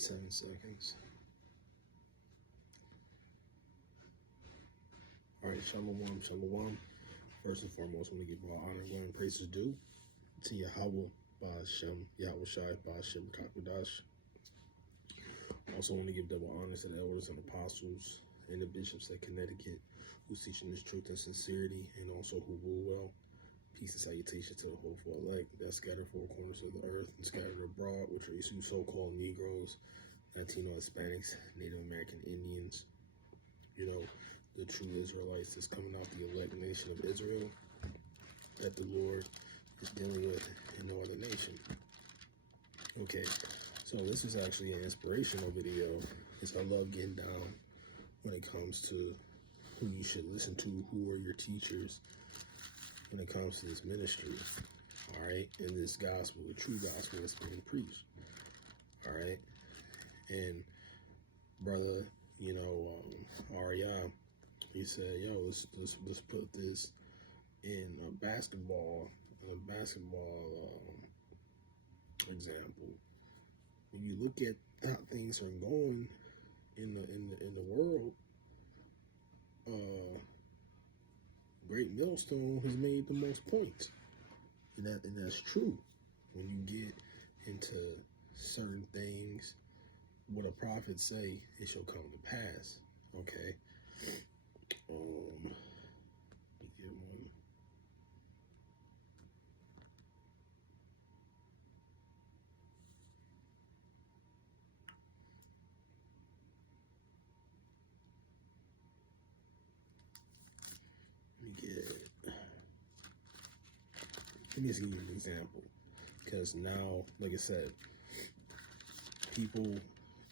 7 seconds. All right, shalom, shalom. First and foremost, I want to give all honor, glory, and praises due to Yahweh, Ba'ashem, Yahweh Shai, Ba'ashem, Kakudash. Also want to give double honors to the elders and apostles and the bishops at Connecticut who's teaching this truth and sincerity, and also who rule well. Peace and salutation to the hopeful elect that scattered four corners of the earth and scattered abroad, which are you so-called Negroes, Latino, Hispanics, Native American Indians, you know, the true Israelites that's coming out the elect nation of Israel that the Lord is dealing with in no other nation. Okay, so this is actually an inspirational video because I love getting down when it comes to who you should listen to, who are your teachers when it comes to this ministry, all right, and this gospel, the true gospel that's being preached, all right. And brother, you know, Ariah, he said, yo, let's put this in a basketball example. When you look at how things are going in the world, Great Millstone has made the most points, and that's true. When you get into certain things, what a prophet say, it shall come to pass. Okay. Let me just give you an example, because now, like I said, people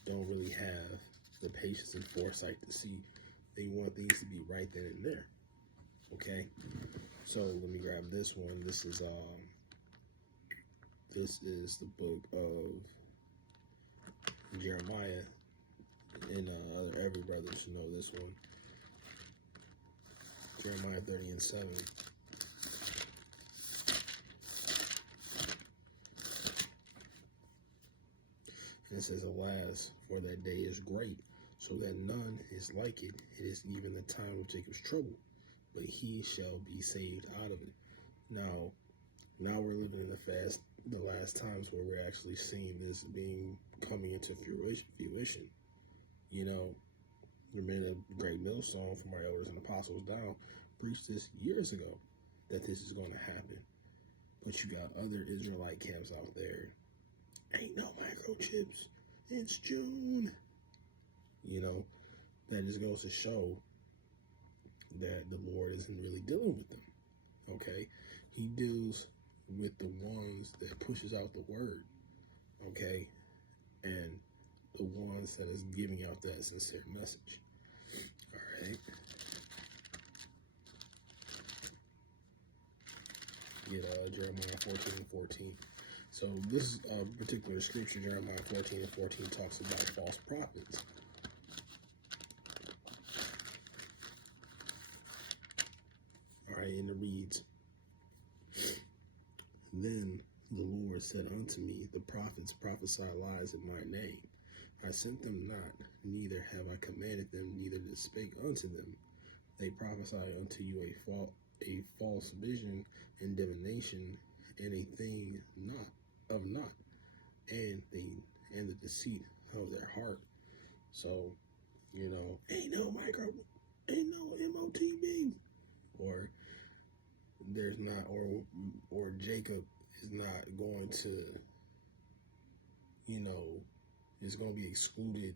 don't really have the patience and foresight to see. They want things to be right then and there. Okay, so let me grab this one. This is the book of Jeremiah, and every brother should know this one. Jeremiah 30:7. And it says, alas, for that day is great, so that none is like it. It is even the time of Jacob's trouble, but he shall be saved out of it. Now we're living in the last times where we're actually seeing this coming into fruition. You know, the men of Great Millstone from our elders and apostles down preached this years ago that this is going to happen. But you got other Israelite camps out there. Ain't no microchips. It's June. You know, that just goes to show that the Lord isn't really dealing with them. Okay? He deals with the ones that pushes out the word. Okay? And the ones that is giving out that sincere message. All right? Get Jeremiah 14:14. So this particular scripture, Jeremiah 14:14, talks about false prophets. All right, and it reads, then the Lord said unto me, the prophets prophesy lies in my name. I sent them not, neither have I commanded them, neither did spake unto them. They prophesy unto you a false vision and divination, and a thing not, and the deceit of their heart. So, you know, ain't no MOTB, or there's not, or Jacob is not going to, you know, is going to be excluded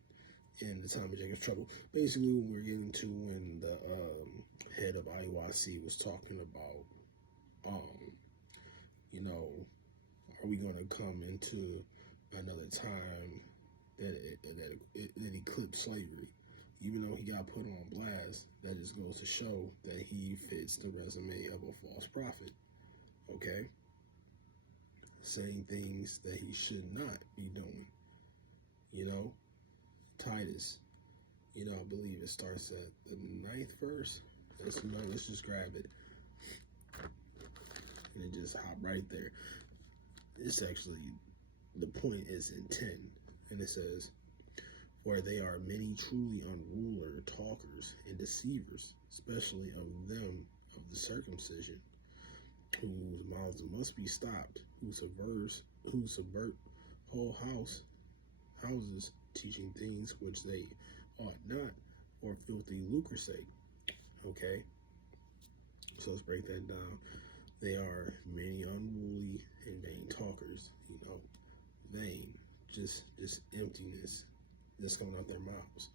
in the time of Jacob's trouble. Basically, what we're getting to when the head of IUIC was talking about, you know, are we going to come into another time that eclipsed slavery? Even though he got put on blast, that just goes to show that he fits the resume of a false prophet. Okay? Saying things that he should not be doing. You know? Titus. You know, I believe it starts at the 9th verse. Let's just grab it. And it just hop right there. It's actually, the point is in 10. And it says, For they are many truly unruly talkers and deceivers, especially of them of the circumcision, whose mouths must be stopped, who subvert whole houses, teaching things which they ought not, for filthy lucre's sake. Okay, so let's break that down. They are many unruly and vain talkers. Vain, just emptiness that's coming out their mouths.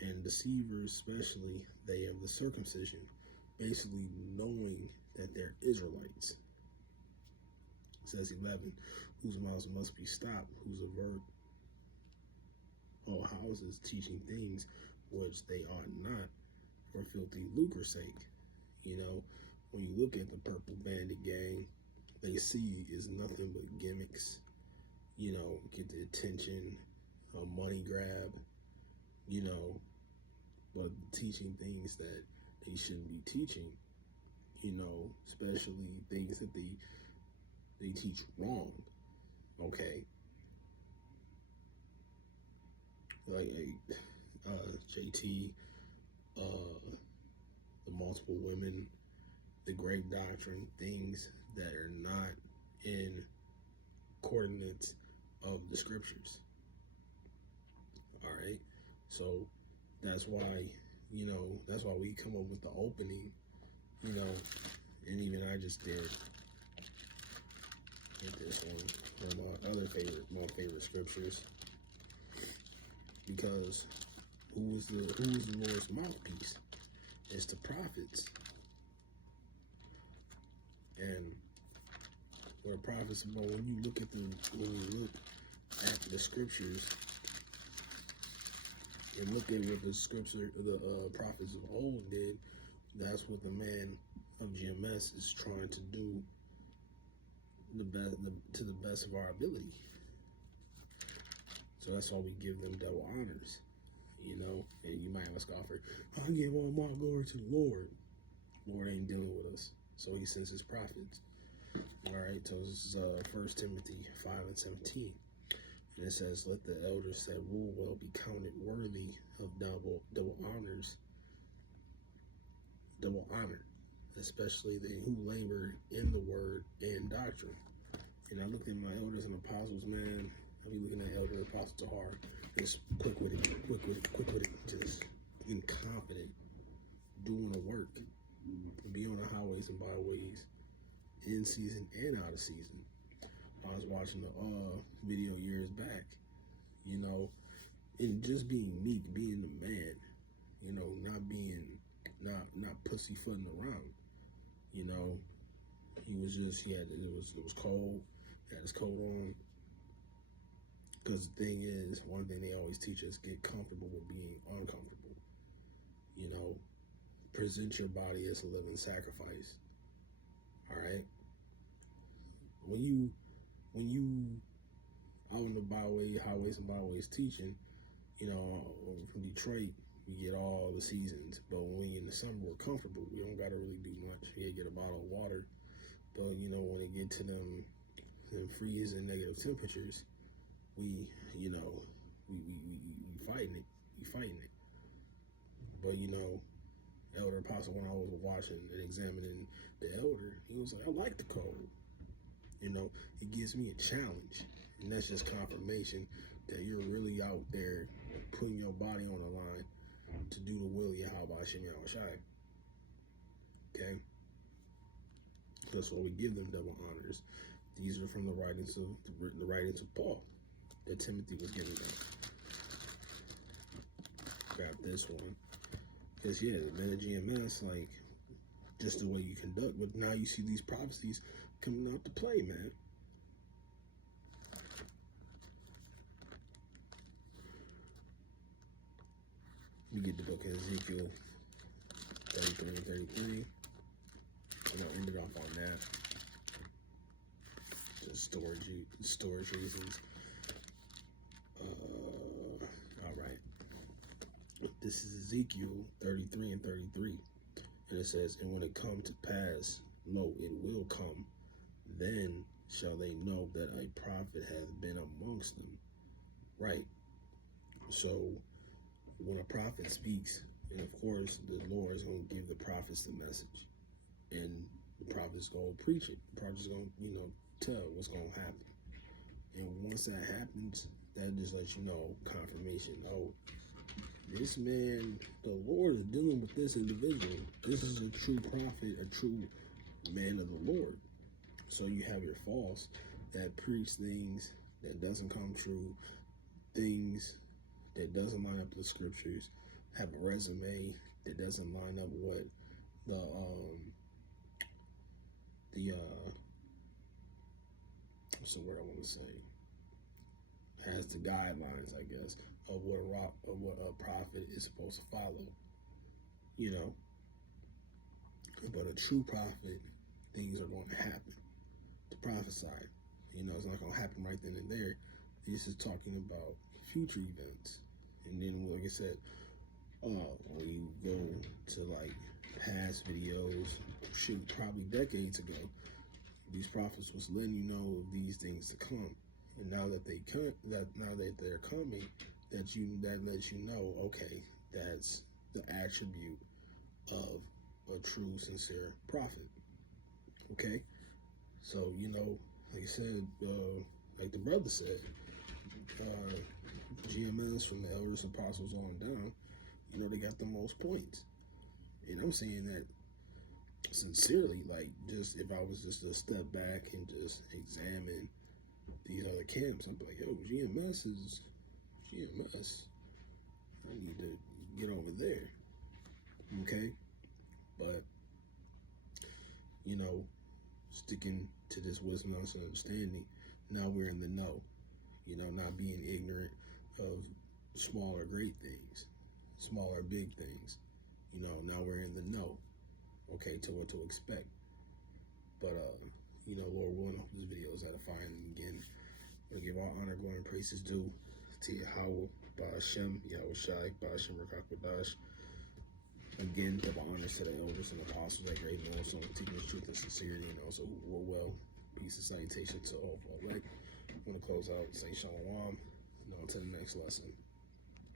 And deceivers, especially they of the circumcision, basically knowing that they're Israelites. It says 11, whose mouths must be stopped, whose avert whole houses, teaching things which they ought not, for filthy lucre's sake. When you look at the Purple Bandit gang, they see is nothing but gimmicks, get the attention, a money grab, but teaching things that they shouldn't be teaching, especially things that they teach wrong, okay? Like JT, the multiple women, the great doctrine, things that are not in coordinates of the scriptures. All right, so that's why that's why we come up with the opening, and even I just did this one of my favorite scriptures, because who is the Lord's mouthpiece? It's the prophets. And what the prophets about, when you look at the scriptures and look at what the prophets of old did, that's what the Man of GMS is trying to do to the best of our ability. So that's why we give them double honors, and you might have a scoffer, I give all my glory to the Lord. Lord ain't dealing with us, so he sends his prophets. All right, so this is 1 Timothy 5:17. And it says, let the elders that rule well be counted worthy of double honor, especially they who labor in the word and doctrine. And I looked at my elders and apostles, man. I be looking at elder apostles hard. Just quick with it, just being confident, doing the work, be on the highways and byways, in season and out of season. I was watching the video years back, and just being meek, being the man, not pussyfooting around. It was cold, he had his coat on. Because the thing is, one thing they always teach us, get comfortable with being uncomfortable. Present your body as a living sacrifice. All right. When you out in the highways and byways teaching, from Detroit, we get all the seasons. But when we in the summer, we're comfortable. We don't gotta really do much. You get a bottle of water. But when it get to them freeze and negative temperatures, we fighting it. We fighting it. But Elder Apostle, when I was watching and examining the elder, he was like, I like the cold. It gives me a challenge. And that's just confirmation that you're really out there putting your body on the line to do the will of Yahweh Shem Yahushai. Okay? That's why we give them double honors. These are from the writings of Paul that Timothy was giving them. Grab this one. Because, the Men of GMS, just the way you conduct. But now you see these prophecies coming out to play, man. You get the book of Ezekiel 33 and 33. And I'll end it off on that. Just storage reasons. All right. This is Ezekiel 33 and 33. And it says, and when it come to pass, lo, it will come, then shall they know that a prophet hath been amongst them. Right. So when a prophet speaks, and of course the Lord is going to give the prophets the message, and the prophet's going to preach it. The prophet's going to, tell what's going to happen. And once that happens, that just lets you know confirmation. Oh, this man, the Lord is dealing with this individual. This is a true prophet, a true man of the Lord. So you have your false that preach things that doesn't come true, things that doesn't line up with the scriptures, have a resume that doesn't line up with the what's the word I want to say? Has the guidelines, I guess, of what a prophet is supposed to follow. But a true prophet, things are going to happen. To prophesy, it's not going to happen right then and there. This is talking about future events. And then, like I said, when you go to like past videos, probably decades ago, these prophets was letting you know of these things to come. And now that they're coming, that lets you know, okay, that's the attribute of a true, sincere prophet. Okay, so like I said, like the brother said, GMS from the elders, apostles on down, they got the most points, and I'm saying that sincerely. Like, just if I was just to step back and just examine these other camps, I'm like, yo, GMS is GMS. I need to get over there. Okay, but sticking to this wisdom, knowledge, and understanding. Now we're in the know. Not being ignorant of small or great things, small or big things. Now we're in the know. Okay, to what to expect. But Lord willing, this video is edifying. And again, we'll give all honor, glory, and praises due to Yahweh, Ba'ashem, Yahweh Shai, Ba'ashem Rakakwadash. Again, double honors to the elders and apostles that great men also teaching the truth and sincerity, and also who were well. Peace and salutation to all of our elect. I'm going to close out, say shalom. On to the next lesson.